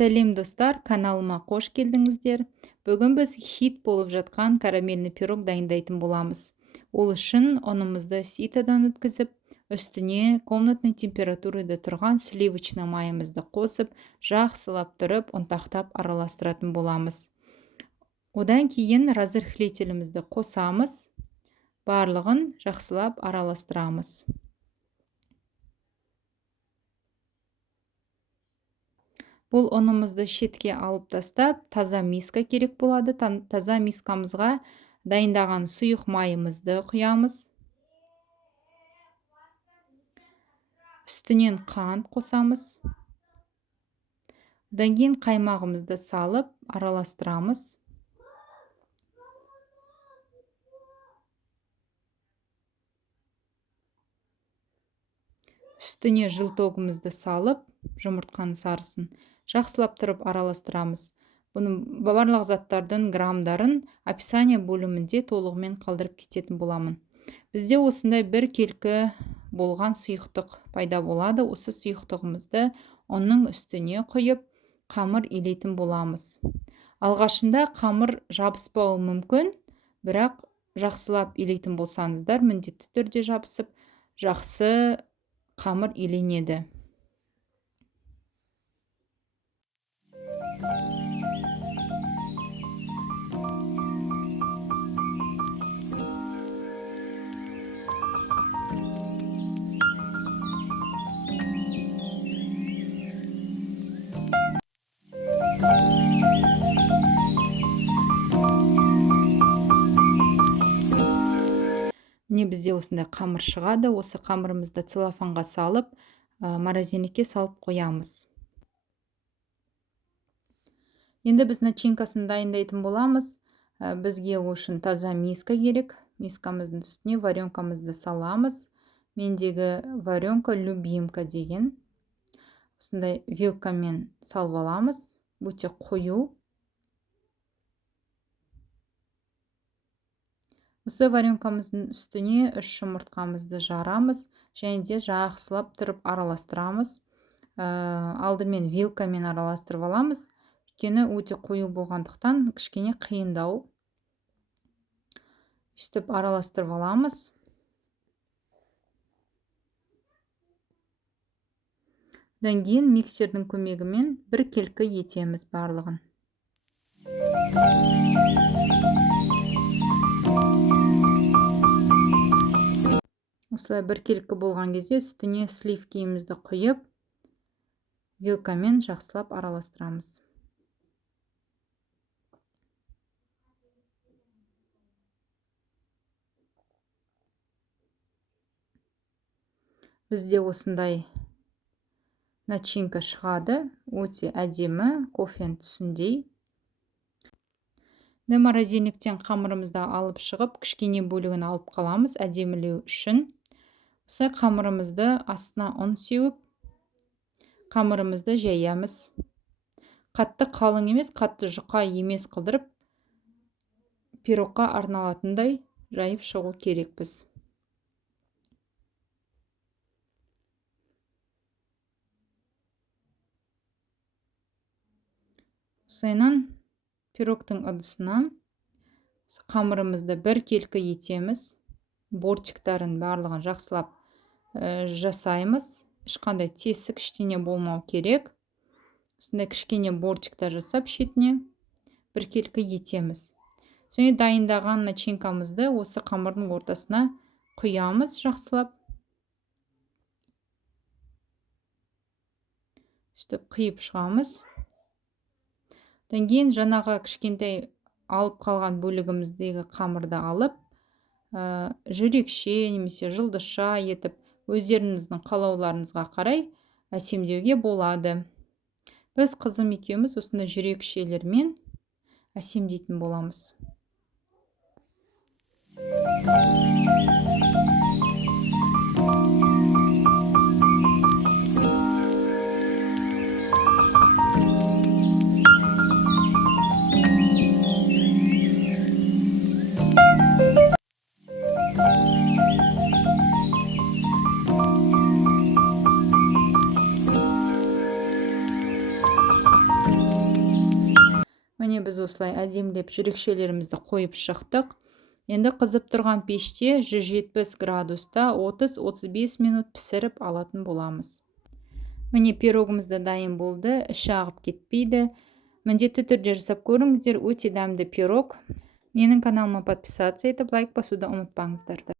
Сәлем достар, каналыма қош келдіңіздер. Бүгін біз хит болып жатқан карамельный пирог дайындайтын боламыз. Ол үшін ұнымызды ситадан өткізіп, үстіне комнатный температурада тұрған сливочный майымызды қосып, жақсылап тұрып, ұнтақтап араластыратын боламыз. Одан кейін разрыхлителімізді қосамыз, барлығын жақсылап араластырамыз. Бұл ұнымызды шетке алып тастап, таза миска керек болады. Таза мискамызға дайындаған сұйық майымызды құямыз. Үстінен қант қосамыз. Одан кейін қаймағымызды салып, араластырамыз. Үстіне жылтогымызды салып, жұмыртқаның сарысын жақсылап тұрып араластырамыз. Бұның барлық заттардың грамдарын описание бөлімінде толығымен қалдырып кететін боламын. Бізде осындай бір келкі болған сұйықтық пайда болады. Осы сұйықтығымызды оның үстіне құйып, қамыр илейтін боламыз. Алғашында қамыр жабыспауы мүмкін, бірақ жақсылап илейтін болсаңыздар, міндетті түрде жабысып, жақсы қамыр иленеді. Міне бізде осындай қамыр шығады. Осы қамырымызды целлофанға салып, морозильникке салып қоямыз. Енді біз начинкасын дайындайтын боламыз. Бізге үшін таза миска керек. Мискамыздың үстіне варенкамызды саламыз. Мендегі варенка любимка деген. Осындай вилкамен салып аламыз. Өте қою. Осы варенкамыздың үстіне 3 жұмыртқамызды жарамыз, және де жақсылап тұрып араластырамыз. Алдымен вилкамен араластырып аламыз. Өйткені өте қою болғандықтан кішкене қиындау. Үстіп араластырып аламыз. Одан кейін миксердің көмегімен бір келкі етеміз барлығын. Осылай бір келкі болған кезде үстіне сливкемізді құйып, вилкамен жақсылап араластырамыз. Бізде осындай начинка шығады, өте әдемі, кофенің түсіндей. Морозильниктен қамырымызды алып шығып, кішкене бөлігін алып қаламыз әдемілеу үшін. Осы қамырымызды астына ұн сеуіп, қамырымызды жаямыз. Қатты қалың емес, қатты жұқа емес қылдырып, пирогқа арналатындай жайып шығу керекпіз. Осылайынан пирогтың ыдысына қамырымызды бір келкі етеміз. Бортиктарын барлығын жақсылап жасаймыз. Ешқандай тесік ештеңе болмау керек. Осындай кішкене бортиктар жасап шетіне бір келкі етеміз. Және дайындаған начинкамызды осы қамырдың ортасына құямыз жақсылап. Үстіп қиып шығамыз. Одан кейін жаңағы кішкентай алып қалған бөлігіміздегі қамырды алып, жүрекше немесе жұлдызша етіп, өздеріңіздің қалауларыңызға қарай әсемдеуге болады. Біз қызым екеуміз осындай жүрекшелермен әсемдейтін боламыз. міне біз осылай әдемілеп жүрекшелерімізді қойып шықтық. Енді қызып тұрған пеште 170 градуста 30-35 минут пісіріп алатын боламыз. Міне пирогымыз да дайын болды, іші ағып кетпейді. Міндетті түрде жасап көріңіздер, өте дәмді пирог. Менің каналыма подписаться етіп, лайк басуды ұмытпаңыздар.